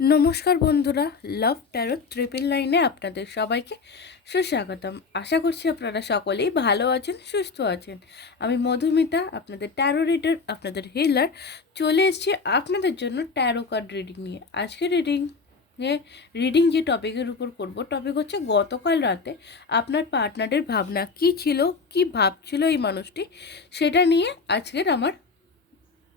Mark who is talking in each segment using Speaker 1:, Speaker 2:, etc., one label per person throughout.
Speaker 1: নমস্কার বন্ধুরা লাভ taro triple লাইনে আপনাদের সবাইকে সুস্বাগতম। আশা করছি আপনারা সকলেই ভালো আছেন, সুস্থ আছেন। আমি মধুমিতা, আপনাদের ট্যারো রিডার আপনাদের হিলার চলে এসেছি আপনাদের জন্য ট্যারো কার্ড রিডিং নিয়ে। আজকে রিডিং এ রিডিং যে টপিকের উপর করব টপিক হচ্ছে গতকাল রাতে আপনার পার্টনারের ভাবনা কি ছিল, কি ভাবছিল এই মানুষটি, সেটা নিয়ে আজকের আমার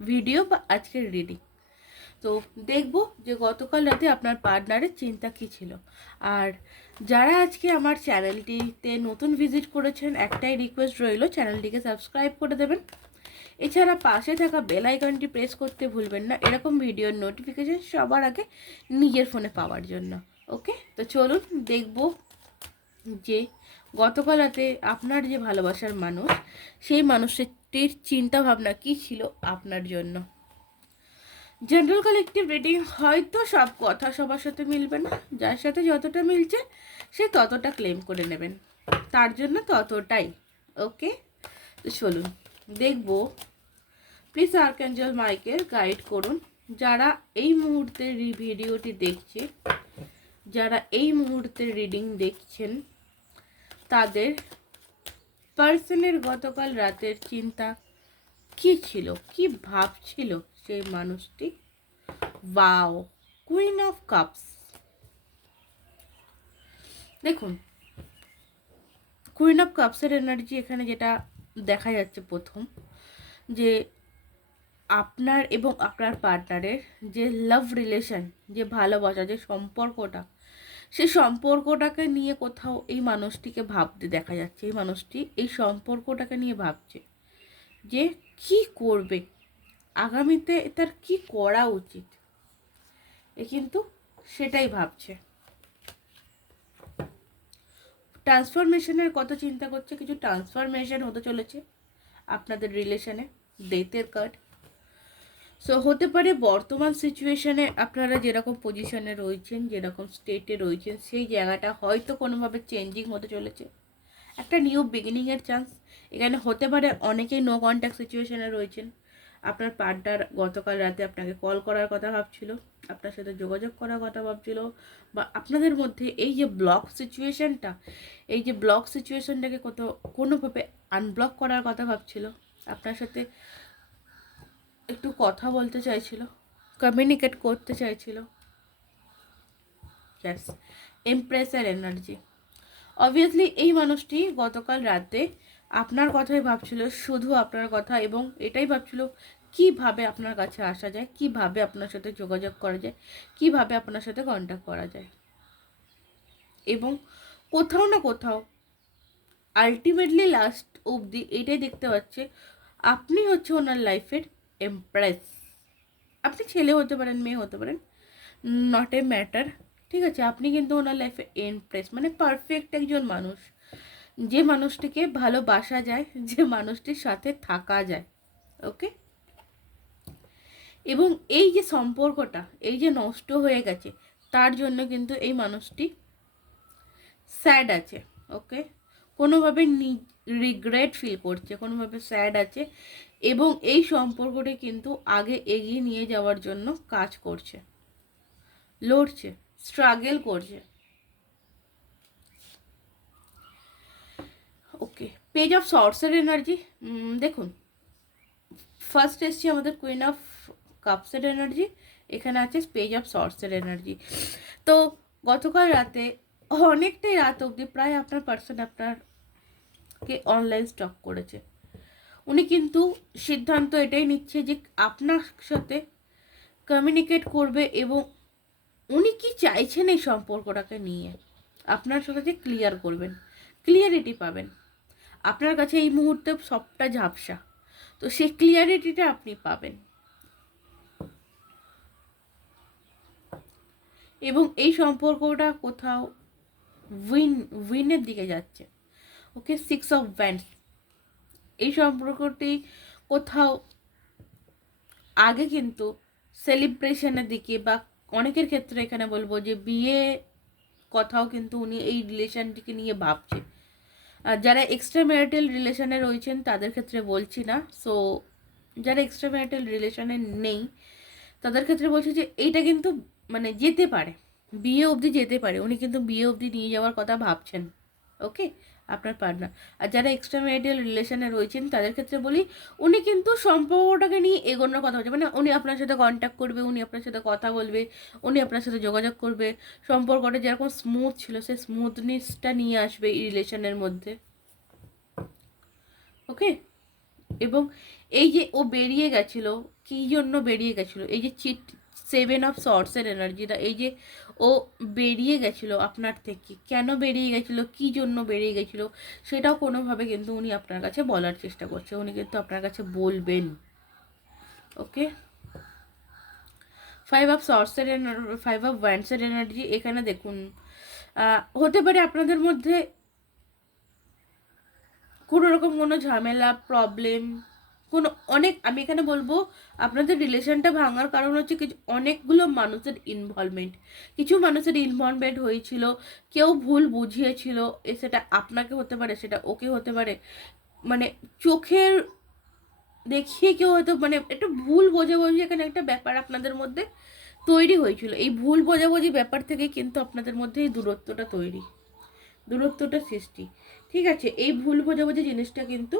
Speaker 1: ভিডিও বা আজকের রিডিং তো দেখব যে গতকাল রাতে আপনার পার্টনারের চিন্তা কী ছিল। আর যারা আজকে আমার চ্যানেলটিতে নতুন ভিজিট করেছেন, একটাই রিকোয়েস্ট রইল, চ্যানেলটিকে সাবস্ক্রাইব করে দেবেন। এছাড়া পাশে থাকা বেল আইকনটি প্রেস করতে ভুলবেন না। এরকম ভিডিওর নোটিফিকেশান সবার আগে নিজের ফোনে পাওয়ার জন্য। ওকে? তো চলুন দেখব যে গতকাল রাতে আপনার যে ভালোবাসার মানুষ, সেই মানুষটির চিন্তা ভাবনা কী ছিল আপনার জন্য? জেনারেল কালেকটিভ রিডিং হয়তো সব কথা সবার সাথে মিলবে না। যার সাথে যতটা মিলছে, সে ততটা ক্লেম করে নেবেন। তার জন্য ততটাই ওকে তো চলুন, দেখব। প্লিজ আর্কেঞ্জেল মাইকের গাইড করুন। যারা এই মুহূর্তে ভিডিওটি দেখছে, যারা এই মুহূর্তে রিডিং দেখছেন, তাদের পার্সনের গতকাল রাতের চিন্তা কি ছিল, কি ভাবছিল সেই মানুষটি। ওয়াও কুইন অফ কাপস দেখুন কুইন অফ কাপসের এনার্জি এখানে যেটা দেখা যাচ্ছে প্রথম, যে আপনার এবং আপনার পার্টনারের যে লাভ রিলেশন যে ভালোবাসা, যে সম্পর্কটা সেই সম্পর্কটাকে নিয়ে কোথাও এই মানুষটিকে ভাবতে দেখা যাচ্ছে। এই মানুষটি এই সম্পর্কটাকে নিয়ে ভাবছে যে কি করবে আগামীতে তার কি করা উচিত? এ কিন্তু সেটাই ভাবছে। ট্রান্সফরমেশনের কথা চিন্তা করছে, কিছু ট্রান্সফরমেশন হতে চলেছে আপনাদের রিলেশনে ডেথের কার্ড সো হতে পারে বর্তমান সিচুয়েশনে আপনারা যেরকম পজিশনে রয়েছেন, যেরকম স্টেটে রয়েছেন, সেই জায়গাটা হয়তো কোনোভাবে চেঞ্জিং হতে চলেছে। একটা নিউ বিগিনিংয়ের চান্স এখানে হতে পারে অনেকেই নো কন্ট্যাক্ট সিচুয়েশনে রয়েছেন। আপনার পার্টনার গতকাল রাতে আপনাকে কল করার কথা ভাবছিল, আপনার সাথে যোগাযোগ করার কথা ভাবছিল, বা আপনাদের মধ্যে এই যে ব্লক সিচুয়েশনটা এই যে ব্লক সিচুয়েশনটাকে কত, কোনোভাবে আনব্লক করার কথা ভাবছিল? আপনার সাথে একটু কথা বলতে চাইছিল কমিউনিকেট করতে চাইছিল। ইয়াস এমপ্রেসের এনার্জি অবভিয়াসলি এই মানুষটি গতকাল রাতে আপনার কথাই ভাবছিল, শুধু আপনার কথা এবং এটাই ভাবছিল কীভাবে আপনার কাছে আসা যায়? কীভাবে আপনার সাথে যোগাযোগ করা যায়? কীভাবে আপনার সাথে কন্ট্যাক্ট করা যায়? এবং কোথাও না কোথাও আলটিমেটলি লাস্ট অবধি এটাই দেখতে পাচ্ছে, আপনি হচ্ছে ওনার লাইফের এমপ্রেস আপনি ছেলে হতে পারেন, মেয়ে হতে পারেন নট এ ম্যাটার ঠিক আছে? আপনি কিন্তু ওনার লাইফে এমপ্রেস মানে পারফেক্ট একজন মানুষ। যে মানুষটিকে ভালোবাসা যায়, যে মানুষটির সাথে থাকা যায় ওকে এবং এই যে সম্পর্কটা, এই যে নষ্ট হয়ে গেছে, তার জন্য কিন্তু এই মানুষটি স্যাড আছে ওকে কোনোভাবে নি রিগ্রেট ফিল করছে, কোনোভাবে স্যাড আছে এবং এই সম্পর্কটি কিন্তু আগে এগিয়ে নিয়ে যাওয়ার জন্য কাজ করছে, লড়ছে স্ট্রাগেল করছে। ওকে পেজ অফ সর্সের এনার্জি দেখুন ফার্স্ট এসছি আমাদের কুইন অফ কাপসের এনার্জি এখানে আছে পেজ অফ শর্টসের এনার্জি তো গতকাল রাতে, অনেকটাই রাত অবধি প্রায় আপনার পার্সন আপনারকে অনলাইন স্টক করেছে। উনি কিন্তু সিদ্ধান্ত এটাই নিচ্ছে যে আপনার সাথে কমিউনিকেট করবে এবং উনি কি চাইছেন এই সম্পর্কটাকে নিয়ে? আপনার সাথে ক্লিয়ার করবেন ক্লিয়ারিটি পাবেন। আপনার কাছে এই মুহূর্তে সবটা ঝাপসা। তো সেই ক্লিয়ারিটিটা আপনি পাবেন। এবং এই সম্পর্কটা কোথাও উইন উইনের দিকে যাচ্ছে। ওকে সিক্স অফ ব্যান্ডস এই সম্পর্কটি কোথাও আগে কিন্তু সেলিব্রেশনের দিকে বা অনেকের ক্ষেত্রে এখানে বলব যে বিয়ে কথাও কিন্তু উনি এই রিলেশনটিকে নিয়ে ভাবছে। আর যারা এক্সট্রা ম্যারিটাল রিলেশনে রয়েছেন তাদের ক্ষেত্রে বলছি না। সো যারা এক্সট্রা ম্যারিটাল রিলেশনে নেই, তাদের ক্ষেত্রে বলছি যে এইটা কিন্তু মানে যেতে পারে, বিয়ে অবধি যেতে পারে, উনি কিন্তু বিয়ে অবধি নিয়ে যাওয়ার কথা ভাবছেন, ওকে? আপনার পার্টনার আর যারা এক্সট্রা ম্যারিটাল রিলেশনে রয়েছেন, তাদের ক্ষেত্রে বলি, উনি কিন্তু সম্পর্কটাকে নিয়ে এগোনোর কথা বলছে। মানে উনি আপনার সাথে কন্ট্যাক্ট করবে, উনি আপনার সাথে কথা বলবে, উনি আপনার সাথে যোগাযোগ করবে। সম্পর্কটা যেরকম স্মুথ ছিল সে স্মুথনেসটা নিয়ে আসবে এই রিলেশনের মধ্যে। ওকে? এবং এই যে ও বেরিয়ে গেছিল, কী জন্য বেরিয়ে গেছিল? এই যে চিট সেভেন অফ শর্টসের এনার্জিটা এই যে ও বেরিয়ে গেছিল আপনার থেকে, কেন বেরিয়ে গেছিল, কী জন্য বেরিয়ে গেছিল, সেটাও কোনোভাবে কিন্তু উনি আপনার কাছে বলার চেষ্টা করছে, উনি কিন্তু আপনার কাছে বলবেন। ওকে ফাইভ অফ শর্টসের ফাইভ অফ ওয়ান্ডসের এনার্জি এখানে দেখুন হতে পারে আপনাদের মধ্যে কোনো রকম কোনো ঝামেলা প্রবলেম কোনো অনেক, আমি এখানে বলব, আপনাদের রিলেশনটা ভাঙার কারণ হচ্ছে কিছু, অনেকগুলো মানুষের ইনভলভমেন্ট কিছু মানুষের ইনভলভমেন্ট হয়েছিল, কেউ ভুল বুঝিয়েছিল, এ সেটা আপনাকে হতে পারে, সেটা ওকে হতে পারে। মানে চোখের দেখিয়ে কেউ হয়তো মানে একটু ভুল বোঝাবুঝি এখানে একটা ব্যাপার আপনাদের মধ্যে তৈরি হয়েছিল। এই ভুল বোঝাবুঝি ব্যাপার থেকে কিন্তু আপনাদের মধ্যে এই দূরত্বটা তৈরি, দূরত্বটা সৃষ্টি। ঠিক আছে, এই ভুল বোঝাবুঝি জিনিসটা কিন্তু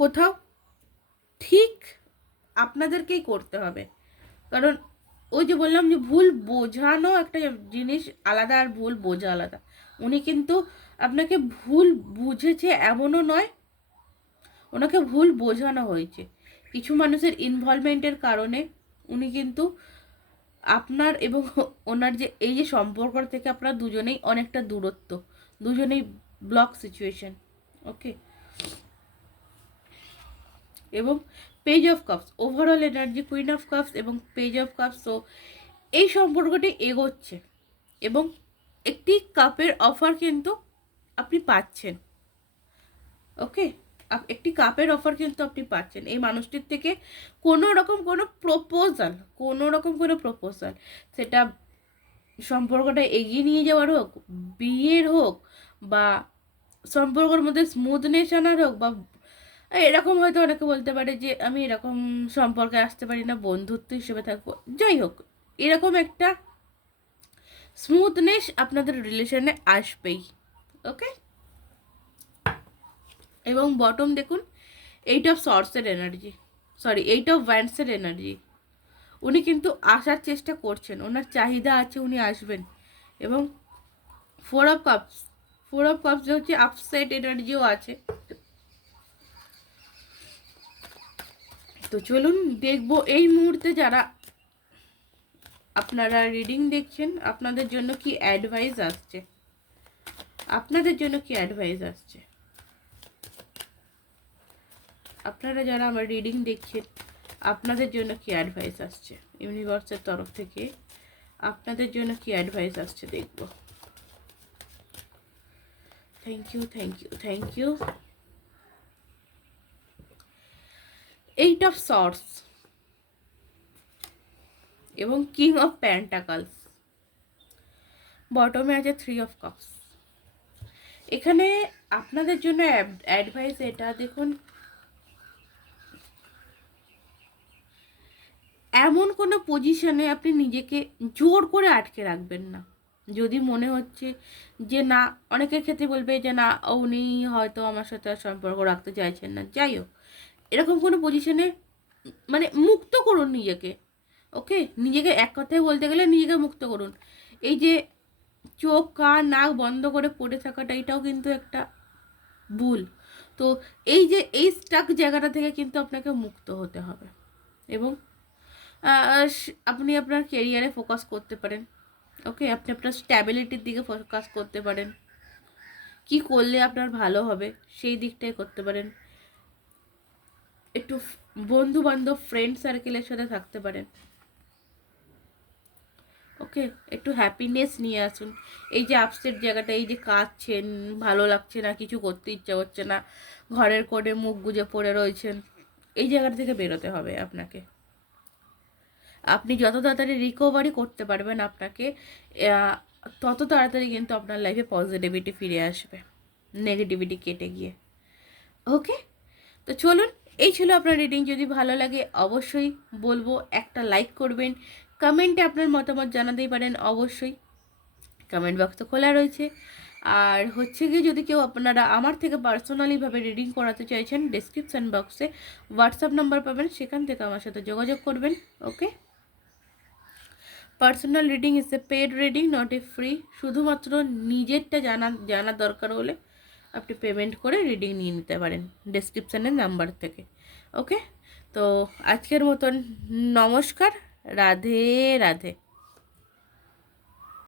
Speaker 1: কোথাও ঠিক আপনাদেরকেই করতে হবে। কারণ ওই যে বললাম যে ভুল বোঝানো একটা জিনিস আলাদা আর ভুল বোঝা আলাদা। উনি কিন্তু আপনাকে ভুল বুঝেছে এমনও নয়, ওনাকে ভুল বোঝানো হয়েছে। কিছু মানুষের ইনভলভমেন্টের কারণে উনি কিন্তু আপনার এবং ওনার যে এই যে সম্পর্ক থেকে আপনার দুজনেই অনেকটা দূরত্ব, দুজনেই ব্লক সিচুয়েশন ওকে এবং page of cups overall energy queen of cups এবং পেজ অফ কাপস তো এই সম্পর্কটি এগোচ্ছে এবং একটি কাপের অফার কিন্তু আপনি পাচ্ছেন। ওকে একটি কাপের অফার কিন্তু আপনি পাচ্ছেন। এই মানুষটির থেকে কোনো রকম কোনো প্রপোজাল কোনো রকম কোনো প্রপোজাল সেটা সম্পর্কটা এগিয়ে নিয়ে যাওয়ার হোক, বিয়ের হোক বা সম্পর্কের মধ্যে স্মুথনেস আনার হোক বা এরকম হয়তো অনেকে বলতে পারে যে আমি এরকম সম্পর্কে আসতে পারি না, বন্ধুত্ব হিসেবে থাকব। যাই হোক, এরকম একটা স্মুথনেস আপনাদের রিলেশনে আসবেই ওকে এবং বটম দেখুন এইট অফ শর্টসের এনার্জি সরি এইট অফ ভ্যান্সের এনার্জি উনি কিন্তু আসার চেষ্টা করছেন, ওনার চাহিদা আছে উনি আসবেন। এবং four of cups four of cups হচ্ছে আপসেট এনার্জিও আছে। তো চলুন দেখব এই মুহূর্তে যারা আপনারা রিডিং দেখছেন, আপনাদের জন্য কি অ্যাডভাইস আসছে? আপনাদের জন্য কি অ্যাডভাইস আসছে? আপনারা যারা আমার রিডিং দেখছেন, আপনাদের জন্য কি অ্যাডভাইস আসছে? ইউনিভার্সের তরফ থেকে আপনাদের জন্য কি অ্যাডভাইস আসছে দেখব। Thank you thank you thank you eight of swords এবং কিং অফ প্যান্টাকালস বটমে আছে থ্রি অফ কাপস এখানে আপনাদের জন্য অ্যাডভাইস এটা, দেখুন, এমন কোনো পজিশনে আপনি নিজেকে জোর করে আটকে রাখবেন না। যদি মনে হচ্ছে যে না, অনেকের ক্ষেত্রে বলবে যে না, উনি হয়তো আমার সাথে সম্পর্ক রাখতে চাইছেন না। যাই হোক এরকম কোনো পজিশনে মানে মুক্ত করুন নিজেকে ওকে নিজেকে এক কথায় বলতে গেলে নিজেকে মুক্ত করুন। এই যে চোখ, কান, নাক বন্ধ করে পড়ে থাকাটা, এটাও কিন্তু একটা ভুল। তো এই যে, এই স্টাক জায়গাটা থেকে কিন্তু আপনাকে মুক্ত হতে হবে। এবং আপনি আপনার কেরিয়ারে ফোকাস করতে পারেন ওকে আপনি আপনার স্ট্যাবিলিটির দিকে ফোকাস করতে পারেন। কি করলে আপনার ভালো হবে, সেই দিকটাই করতে পারেন। একটু বন্ধু বান্ধব ফ্রেন্ড সার্কেলের সাথে থাকতে পারেন। ওকে একটু হ্যাপিনেস নিয়ে আসুন। এই যে আপসেট জায়গাটা, এই যে কাঁদছেন, ভালো লাগছে না, কিছু করতে ইচ্ছা হচ্ছে না, ঘরের কোণে মুখ গুজে পড়ে রয়েছেন, এই জায়গাটা থেকে বেরোতে হবে আপনাকে। আপনি যত তাড়াতাড়ি রিকভারি করতে পারবেন আপনাকে তত তাড়াতাড়ি কিন্তু আপনার লাইফে পজিটিভিটি ফিরে আসবে নেগেটিভিটি কেটে গিয়ে। ওকে তো চলুন এই ছিল আপনার রিডিং যদি ভালো লাগে অবশ্যই বলব একটা লাইক করবেন কমেন্টে আপনার মতামত জানাতেই পারেন অবশ্যই কমেন্ট বক্স তো খোলা রয়েছে। আর হচ্ছে গিয়ে যদি কেউ আপনারা আমার থেকে পার্সোনালিভাবে রিডিং করাতে চাইছেন ডেসক্রিপশান বক্সে হোয়াটসঅ্যাপ নাম্বার পাবেন, সেখান থেকে আমার সাথে যোগাযোগ করবেন okay personal reading is a paid reading not a free শুধুমাত্র নিজেরটা জানা জানার দরকার হলে আপনি পেমেন্ট করে রিডিং নিয়ে নিতে পারেন ডেসক্রিপশানের নাম্বার থেকে ওকে তো আজকের মতন নমস্কার, রাধে রাধে।